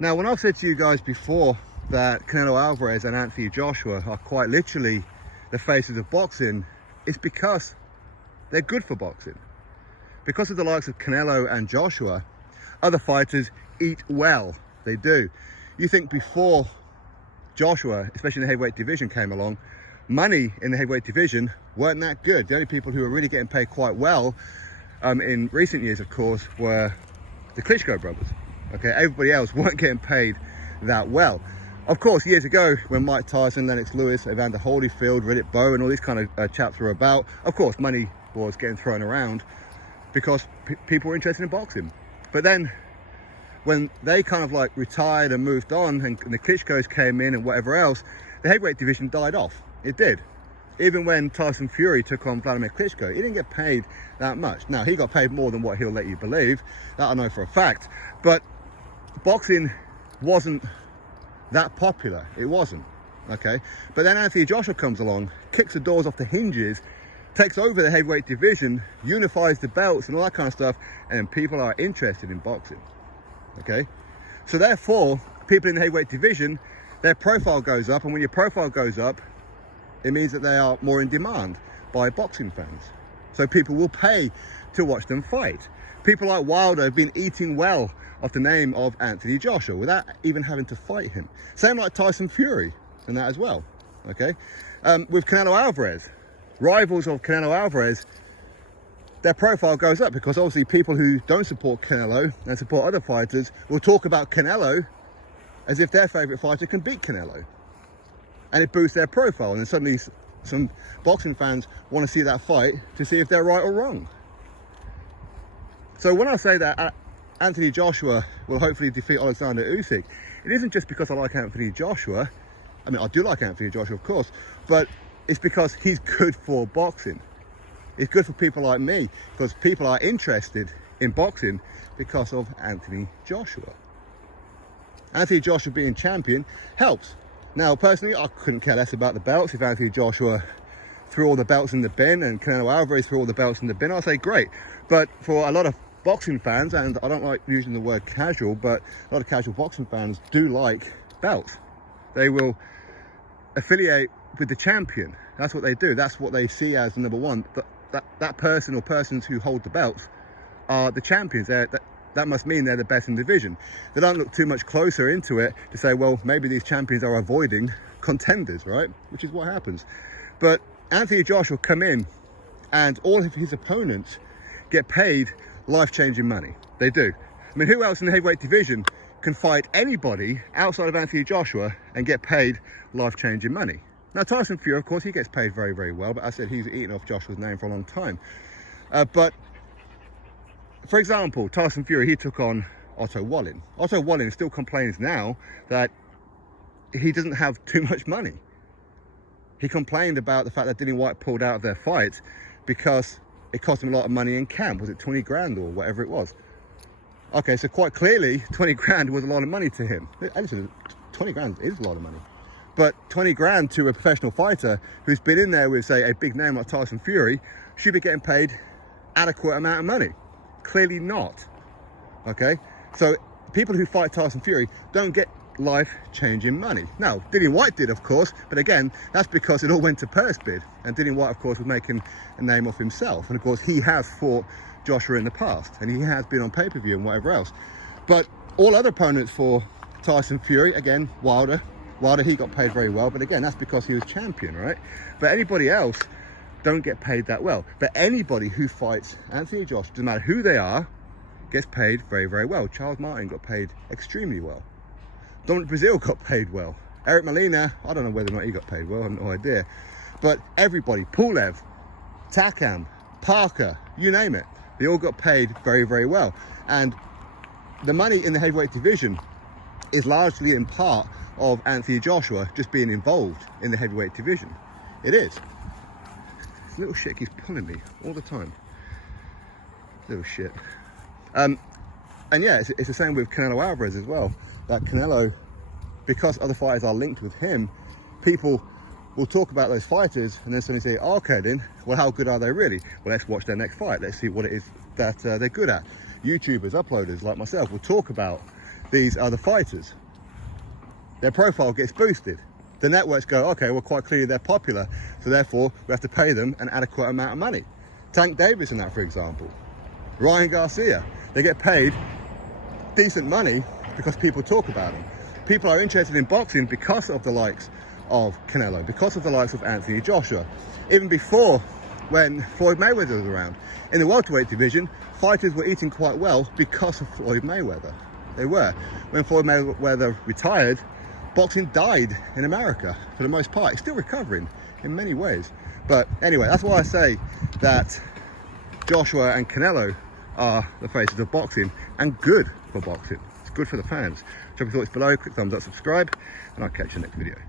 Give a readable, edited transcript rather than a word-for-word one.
Now, when I've said to you guys before that Canelo Alvarez and Anthony Joshua are quite literally the faces of boxing, it's because they're good for boxing. Because of the likes of Canelo and Joshua, other fighters eat well. They do. You think before Joshua, especially in the heavyweight division, came along, money in the heavyweight division weren't that good. The only people who were really getting paid quite well in recent years, of course, were the Klitschko brothers. Okay, everybody else weren't getting paid that well. Of course, years ago, when Mike Tyson, Lennox Lewis, Evander Holyfield, Riddick Bowe, and all these kind of chaps were about, of course, money was getting thrown around because people were interested in boxing. But then, when they kind of like retired and moved on, and the Klitschkos came in and whatever else, the heavyweight division died off. It did. Even when Tyson Fury took on Vladimir Klitschko, he didn't get paid that much. Now, he got paid more than what he'll let you believe. That I know for a fact. But boxing wasn't that popular. It wasn't. Okay? But then Anthony Joshua comes along, kicks the doors off the hinges, takes over the heavyweight division, unifies the belts and all that kind of stuff, and people are interested in boxing. Okay? So therefore, people in the heavyweight division, their profile goes up, and when your profile goes up, it means that they are more in demand by boxing fans. So people will pay to watch them fight. People like Wilder have been eating well off the name of Anthony Joshua without even having to fight him. Same like Tyson Fury and that as well. Okay, with Canelo Alvarez, rivals of Canelo Alvarez, their profile goes up because obviously people who don't support Canelo and support other fighters will talk about Canelo as if their favorite fighter can beat Canelo. And it boosts their profile, and then suddenly some boxing fans want to see that fight to see if they're right or wrong. So when I say that Anthony Joshua will hopefully defeat Alexander Usyk, it isn't just because I like Anthony Joshua. I mean, I do like Anthony Joshua, of course, but it's because he's good for boxing. It's good for people like me, because people are interested in boxing because of Anthony Joshua. Anthony Joshua being champion helps. Now, personally, I couldn't care less about the belts. If Anthony Joshua threw all the belts in the bin and Canelo Alvarez threw all the belts in the bin, I'd say great. But for a lot of boxing fans, and I don't like using the word casual, but a lot of casual boxing fans do like belts. They will affiliate with the champion. That's what they do. That's what they see as number one. That person or persons who hold the belts are the champions. That must mean they're the best in the division. They don't look too much closer into it to say, well, maybe these champions are avoiding contenders, right? Which is what happens. But Anthony Joshua come in and all of his opponents get paid life-changing money. They do. I mean, who else in the heavyweight division can fight anybody outside of Anthony Joshua and get paid life-changing money? Now, Tyson Fury, of course, he gets paid very, very well, but I said he's eaten off Joshua's name for a long time. But for example, Tyson Fury, he took on Otto Wallin. Otto Wallin still complains now that he doesn't have too much money. He complained about the fact that Dillian Whyte pulled out of their fight because it cost him a lot of money in camp. Was it 20 grand or whatever it was? Okay, so quite clearly, 20 grand was a lot of money to him. Listen, 20 grand is a lot of money. But 20 grand to a professional fighter who's been in there with, say, a big name like Tyson Fury should be getting paid adequate amount of money. Clearly not. Okay, so people who fight Tyson Fury don't get life-changing money. Now, Dillian Whyte did, of course, but again, that's because it all went to purse bid, and Dillian Whyte, of course, was making a name of himself, and of course, he has fought Joshua in the past, and he has been on pay-per-view and whatever else. But all other opponents for Tyson Fury, again, Wilder, he got paid very well, but again, that's because he was champion, right? But anybody else don't get paid that well. But anybody who fights Anthony Joshua, doesn't matter who they are, gets paid very, very well. Charles Martin got paid extremely well. Dominic Brazil got paid well. Eric Molina, I don't know whether or not he got paid well, I have no idea. But everybody, Pulev, Takam, Parker, you name it, they all got paid very, very well. And the money in the heavyweight division is largely in part of Anthony Joshua just being involved in the heavyweight division. It is. This little shit keeps pulling me all the time. Little shit. And yeah, it's the same with Canelo Alvarez as well. That Canelo, because other fighters are linked with him, people will talk about those fighters and then suddenly say, oh, okay then, well, how good are they really? Well, let's watch their next fight. Let's see what it is that they're good at. YouTubers, uploaders like myself will talk about these other fighters. Their profile gets boosted. The networks go, okay, well, quite clearly they're popular, so therefore we have to pay them an adequate amount of money. Tank Davis in that, for example. Ryan Garcia, they get paid decent money because people talk about them. People are interested in boxing because of the likes of Canelo, because of the likes of Anthony Joshua. Even before, when Floyd Mayweather was around, in the welterweight division, fighters were eating quite well because of Floyd Mayweather. They were. When Floyd Mayweather retired, boxing died in America for the most part. It's still recovering in many ways. But anyway, that's why I say that Joshua and Canelo are the faces of boxing, and good for boxing. It's good for the fans. Drop your thoughts below, click thumbs up, subscribe, and I'll catch you in the next video.